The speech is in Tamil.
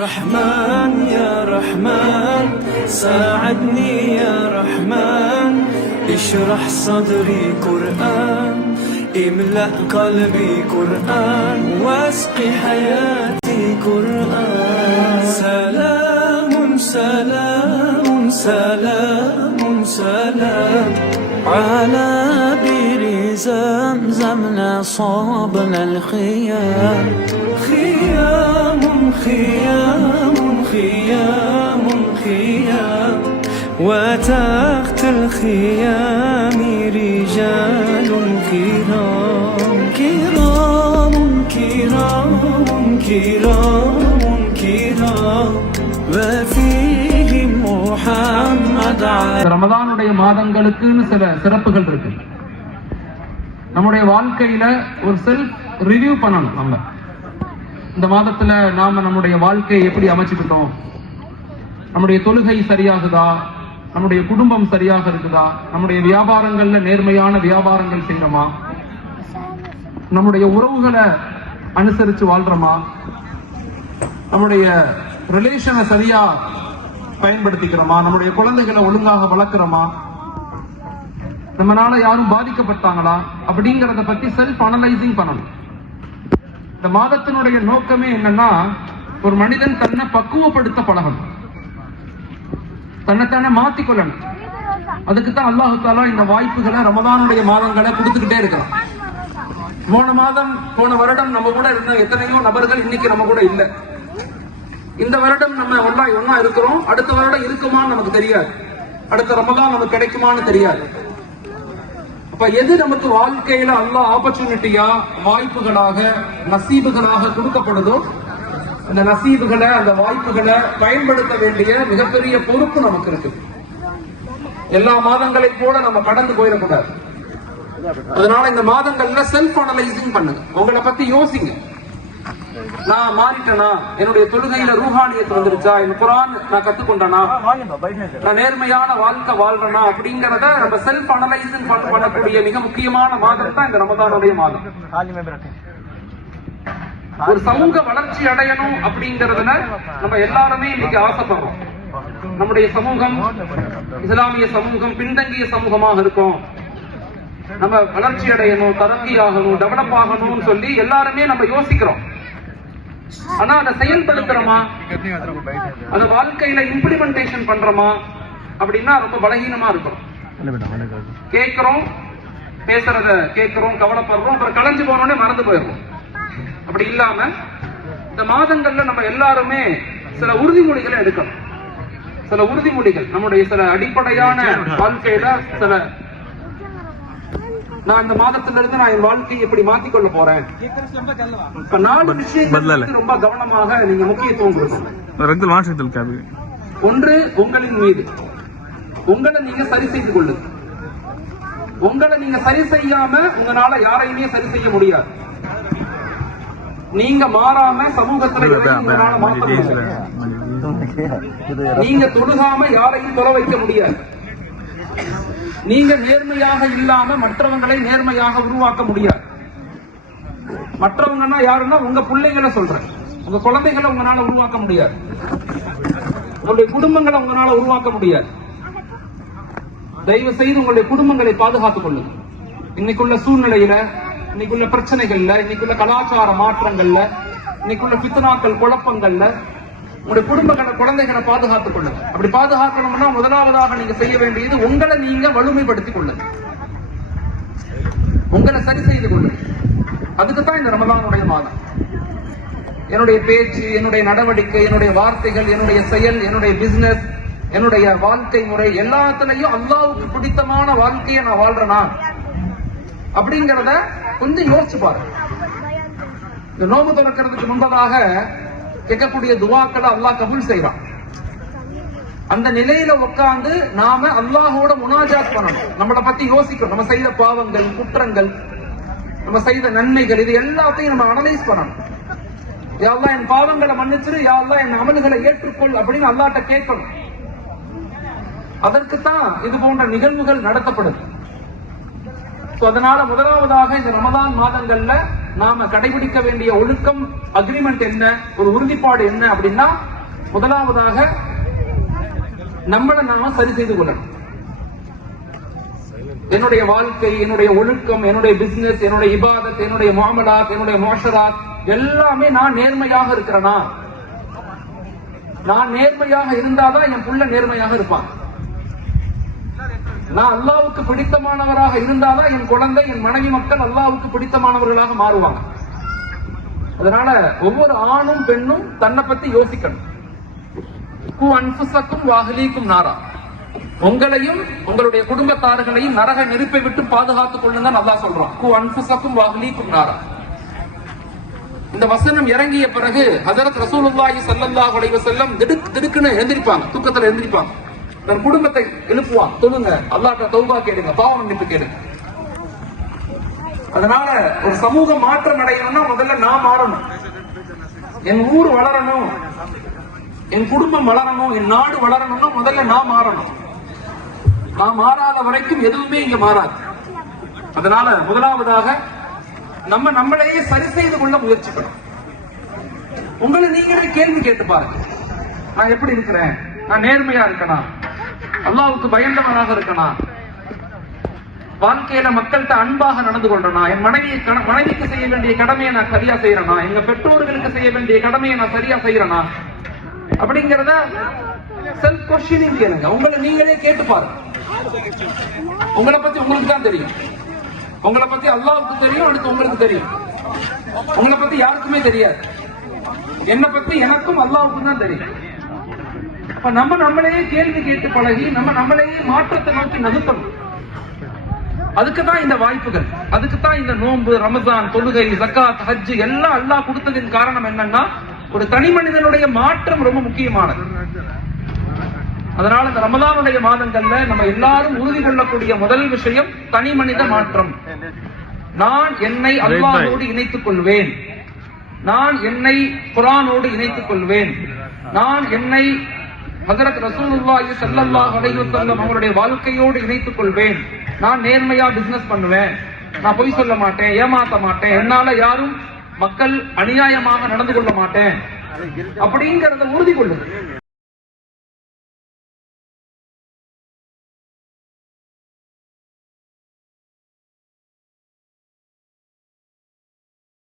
رحمن يا رحمن ساعدني يا رحمن اشرح صدري قرآن املأ قلبي قرآن واسق حياتي قرآن سلام سلام سلام سلام على بئر زمزم صابنا الخيام خيام خيام خيام خيام وتحت الخيام رجال كرام كرام كرام كرام كرام وفيهم محمد ரமதானுடைய மாதங்களுக்குன்னு சில சிறப்புகள் இருக்கு. நம்முடைய வாழ்க்கையில ஒரு செல்ஃப் ரிவ்யூ பண்ணணும். நம்ம இந்த மாதத்துல நாம நம்முடைய வாழ்க்கையை எப்படி அமைச்சுக்கிட்டோம், நம்முடைய தொழுகை சரியாகுதா, நம்முடைய குடும்பம் சரியாக இருக்குதா, நம்முடைய வியாபாரங்கள்ல நேர்மையான வியாபாரங்கள் செய்யணுமா, நம்முடைய உறவுகளை அனுசரிச்சு வாழ்றோமா, நம்முடைய ரிலேஷனை சரியா பயன்படுத்திக்கிறோமா, நம்முடைய குழந்தைகளை ஒழுங்காக வளர்க்கிறோமா, நம்மளால யாரும் பாதிக்கப்பட்டாங்களா அப்படிங்கறத பத்தி செல்ஃப் அனலைசிங் பண்ணணும். இந்த மாதத்தினுடைய நோக்கமே என்னன்னா, ஒரு மனிதன் தன்னை பக்குவப்படுத்த பழகணும், தன்னைத்தானே மாத்திக்கொள்ளணும். அதுக்குத்தான் அல்லாஹு தாலா இந்த வாய்ப்புகளை ரமதானுடைய மாதங்களை கொடுத்துக்கிட்டே இருக்கிறான். போன வருடம் நம்ம கூட இருந்த எத்தனையோ நபர்கள் இன்னைக்கு நம்ம கூட இல்லை. இந்த வருடம் நம்ம ஒன்னா இருக்கிறோம், அடுத்த வருடம் இருக்குமான்னு நமக்கு தெரியாது, அடுத்த ரமதான் நமக்கு கிடைக்குமான்னு தெரியாது. அப்ப எது நமக்கு வாழ்க்கையில அல்லாஹ் ஆப்பர்ச்சுனிட்டியா வாய்ப்புகளாக நசீபுகளாக கொடுக்கப்படுதோ, அந்த நசீபுகளை அந்த வாய்ப்புகளை பயன்படுத்த வேண்டிய மிகப்பெரிய பொறுப்பு நமக்கு இருக்கு. எல்லா மாதங்களை போல நம்ம கடந்து போயிடக்கூடாது. அதனால இந்த மாதங்கள்ல செல்ஃப் அனலைசிங் பண்ணுங்க, உங்களை பத்தி யோசிங்க. நான் மாறிட்டேனா, என்னுடைய தொழுகையில ரூஹானியத் வந்துருச்சா, என் குர்ஆன் நான் கத்துக்கொண்டனா, நான் நேர்மையான வாழ்க்கை வாழ்றேனா அப்படிங்கறத நம்ம செல்ஃப் அனலைசிங் பண்ணக்கூடிய மிக முக்கியமான மாதம் தான் இந்த ரமதானுடைய மாதம். ஒரு சமூக வளர்ச்சி அடையணும் அப்படிங்கறதுல நம்ம எல்லாருமே இன்னைக்கு ஆசைப்படுறோம். நம்முடைய சமூகம் இஸ்லாமிய சமூகம் பின்தங்கிய சமூகமாக இருக்கும், நம்ம வளர்ச்சி அடையணும், தரங்கி ஆகணும், டெவலப் ஆகணும்னு சொல்லி எல்லாருமே நம்ம யோசிக்கிறோம். ஆனா அதை செயல்படுத்துறோமா, அந்த வாழ்க்கையில இம்ப்ளிமெண்டேஷன் பண்றோமா அப்படின்னா ரொம்ப பலகீனமா இருக்கும். கேட்கிறோம், பேசுறத கேட்கிறோம், கவலைப்படுறோம், அப்புறம் கலைஞ்சு போனோடனே மறந்து போயிடுறோம். அப்படி இல்லாம இந்த மாதங்கள்ல நம்ம எல்லாருமே சில உறுதிமொழிகளை எடுக்கணும். சில உறுதிமொழிகள் நம்முடைய சில அடிப்படையான வாழ்க்கையில சில, நான் இந்த மாதத்துல இருந்து நான் என் வாழ்க்கையை எப்படி மாத்திக்கொள்ள போறேன், இப்ப 4 விஷயங்களுக்கு ரொம்ப கவனமாக நீங்க முக்கியத்துவம் கொடுக்கணும். ஒன்று, உங்களின் மீது உங்களை நீங்க சரி செய்து கொள்ளுங்க. உங்களை நீங்க சரி செய்யாம உங்களால யாரையுமே சரி செய்ய முடியாது. நீங்க மாறாம சமூகத்துல உங்களால மாற்ற முடியாது. நீங்க தொழுகாம யாரையும் தொலை வைக்க முடியாது. நீங்க நேர்மையாக இல்லாம மற்றவங்களை நேர்மையாக உருவாக்க முடியாது. மற்றவங்கன்னா யாருன்னா உங்க பிள்ளைகளை சொல்றேன், உங்க குழந்தைகளை உங்களால உருவாக்க முடியாது, உங்களுடைய குடும்பங்களை உங்களால உருவாக்க முடியாது. தயவு செய்து உங்களுடைய குடும்பங்களை பாதுகாத்துக் கொள்ளுங்க. இன்னைக்குள்ள சூழ்நிலையில, இன்னைக்குள்ள பிரச்சனைகள்ல, இன்னைக்குள்ள கலாச்சார மாற்றங்கள்ல, இன்னைக்குள்ள பித்தனாக்கள் குழப்பங்கள்ல உங்களுடைய குடும்பங்களை குழந்தைகளை பாதுகாத்துக் கொள்ளுங்க. அப்படி பாதுகாக்கணும்னா முதலாவதாக நீங்க செய்ய வேண்டியது உங்களை நீங்க வலிமைப்படுத்திக் கொள்ளுங்க, உங்களை சரி செய்து கொள்ளுங்க. அதுக்குத்தான் இந்த ரமதானுடைய மாதம். என்னுடைய பேச்சு, என்னுடைய நடவடிக்கை, என்னுடைய வார்த்தைகள், என்னுடைய செயல், என்னுடைய பிசினஸ், என்னுடைய வாழ்க்கை முறை எல்லாத்திலையும் அல்லாஹ்வுக்கு பிடித்தமான வாழ்க்கையை நான் வாழ்றேனா அப்படிங்கறத கொஞ்சம் யோசிச்சு பாருங்க. இந்த நோம்பு திறக்கிறதுக்கு முன்பதாக கேட்கக்கூடிய துவாக்களை அல்லாஹ் கபூல் செய்வான். அந்த நிலையில உட்கார்ந்து நாம அல்லாஹோட முனாஜாத் பண்ணணும், நம்மளை பத்தி யோசிக்கணும். நம்ம செய்த பாவங்கள், குற்றங்கள், நம்ம செய்த நன்மைகள், இது எல்லாத்தையும் நம்ம அனலைஸ் பண்ணணும். யா அல்லாஹ் என் பாவங்களை மன்னிச்சிரு, யா அல்லாஹ் என் அமல்களை ஏற்றுக்கொள் அப்படின்னு அல்லாஹ்ட்ட கேட்கணும். அதற்குத்தான் இது போன்ற நிகழ்வுகள் நடத்தப்படுது. அதனால முதலாவதாக இந்த ரமதான் மாதங்கள்ல நாம கடைபிடிக்க வேண்டிய ஒழுக்கம் அக்ரிமெண்ட் என்ன, ஒரு உறுதிப்பாடு என்ன அப்படின்னா, முதலாவதாக நம்மளை நாம சரி செய்து கொள்ளணும். என்னுடைய வாழ்க்கை, என்னுடைய ஒழுக்கம், என்னுடைய பிசினஸ், என்னுடைய இபாதத், என்னுடைய முஅமலாத், என்னுடைய முஅஷராத் எல்லாமே நான் நேர்மையாக இருக்கிறேனா? நான் நேர்மையாக இருந்தாதான் என் புள்ள நேர்மையாக இருப்பான். நான் அல்லாஹ்வுக்கு பிடித்தமானவராக இருந்தாதான் என் குழந்தை, என் மனைவி மக்கள் அல்லாஹ்வுக்கு பிடித்தமானவர்களாக மாறுவாங்க. அதனால ஒவ்வொரு ஆணும் பெண்ணும் தன்னை பத்தி யோசிக்கணும். கு அன்ஃபுஸக்கும் வஅஹ்லீக்கும் நாரா, உங்களையும் உங்களுடைய குடும்பத்தார்களையும் நரக நெருப்பை விட்டு பாதுகாத்துக் கொள்ளுங்க அல்லாஹ் சொல்றான். கு அன்ஃபுஸக்கும் வஅஹ்லீக்கும் நாரா. இந்த வசனம் இறங்கிய பிறகு ஹஜரத் ரசூலுல்லாஹி ஸல்லல்லாஹு அலைஹி வஸல்லம் திடுக்குன்னு எழுந்திருப்பாங்க, தூக்கத்துல எழுந்திருப்பாங்க, தன் குடும்பத்தை எழுப்புவாங்க, சொல்லுங்க அல்லாஹ்ட்ட தௌபா கேளுங்க, பாவ மன்னிப்பு கேளுங்க. அதனால ஒரு சமூக மாற்றம் அடையணும்னா முதல்ல நான் மாறணும். என் ஊர் வளரணும், என் குடும்பம் வளரணும், என் நாடு வளரணும்னா முதல்ல நான் மாறணும். நான் மாறாத வரைக்கும் எதுவுமே இங்க மாறாது. அதனால முதலாவதாக நம்மளையே சரி செய்து கொள்ள முயற்சிக்கணும். உங்களை நீங்களே கேள்வி கேட்டு பாருங்க, நான் எப்படி இருக்கிறேன்? நான் நேர்மையா இருக்கனா? அல்லாஹ்வுக்கு பயந்தவனாக இருக்கனா? வாழ்க்கையில மக்கள்கிட்ட அன்பாக நடந்து கொள்றனா? என் மனைவிக்கு செய்ய வேண்டிய கடமையை நான் சரியா செய்யறனா? எங்க பெற்றோர்களுக்கு செய்ய வேண்டிய கடமையை நான் சரியா செய்யறனா? அப்படிங்கறத செல்ஃப் கொஸ்டினிங் கேளுங்க. உங்களை நீங்களே கேட்டு பாருங்க. உங்களை பத்தி உங்களுக்கு தான் தெரியும். உங்களை பத்தி அல்லாஹ்வுக்கு தெரியும், அடுத்து உங்களுக்கு தெரியும். உங்களை பத்தி யாருக்குமே தெரியாது. என்னை பத்தி எனக்கும் அல்லாஹ்வுக்கும் தான் தெரியும். அப்ப நம்மளையே கேள்வி கேட்டு பழகி நம்மளையே மாற்றத்தை நோக்கி நகர்த்தணும். அதுக்குதான் இந்த வாய்ப்புகள், அதுக்குதான் இந்த நோன்பு, ரமஜான், தொழுகை, ஜக்காத், ஹஜ் எல்லாம் அல்லாஹ் கொடுத்ததின் காரணம் என்னன்னா, ஒரு தனி மனிதனுடைய மாற்றம் ரொம்ப முக்கியமானது. அதனால இந்த ரமலானுடைய மாதங்கள்ல நம்ம எல்லாரும் உறுதி கொள்ளக்கூடிய முதல் விஷயம் தனி மனித மாற்றம். நான் என்னை அல்லாஹ்வோடு இணைத்துக் கொள்வேன், நான் என்னை குர்ஆனோடு இணைத்துக் கொள்வேன், நான் என்னை ஹஜரத் ரசூலுல்லாஹி ஸல்லல்லாஹு அலைஹி வஸல்லம் அவருடைய வாழ்க்கையோடு இணைத்துக் கொள்வேன், நான் நேர்மையா பிசினஸ் பண்ணுவேன், நான் பொய் சொல்ல மாட்டேன், ஏமாத்த மாட்டேன், என்னால யாரும் மக்கள் அநியாயமாக நடந்து கொள்ள மாட்டேன் அப்படிங்கறத உறுதி கொள்ளுங்க.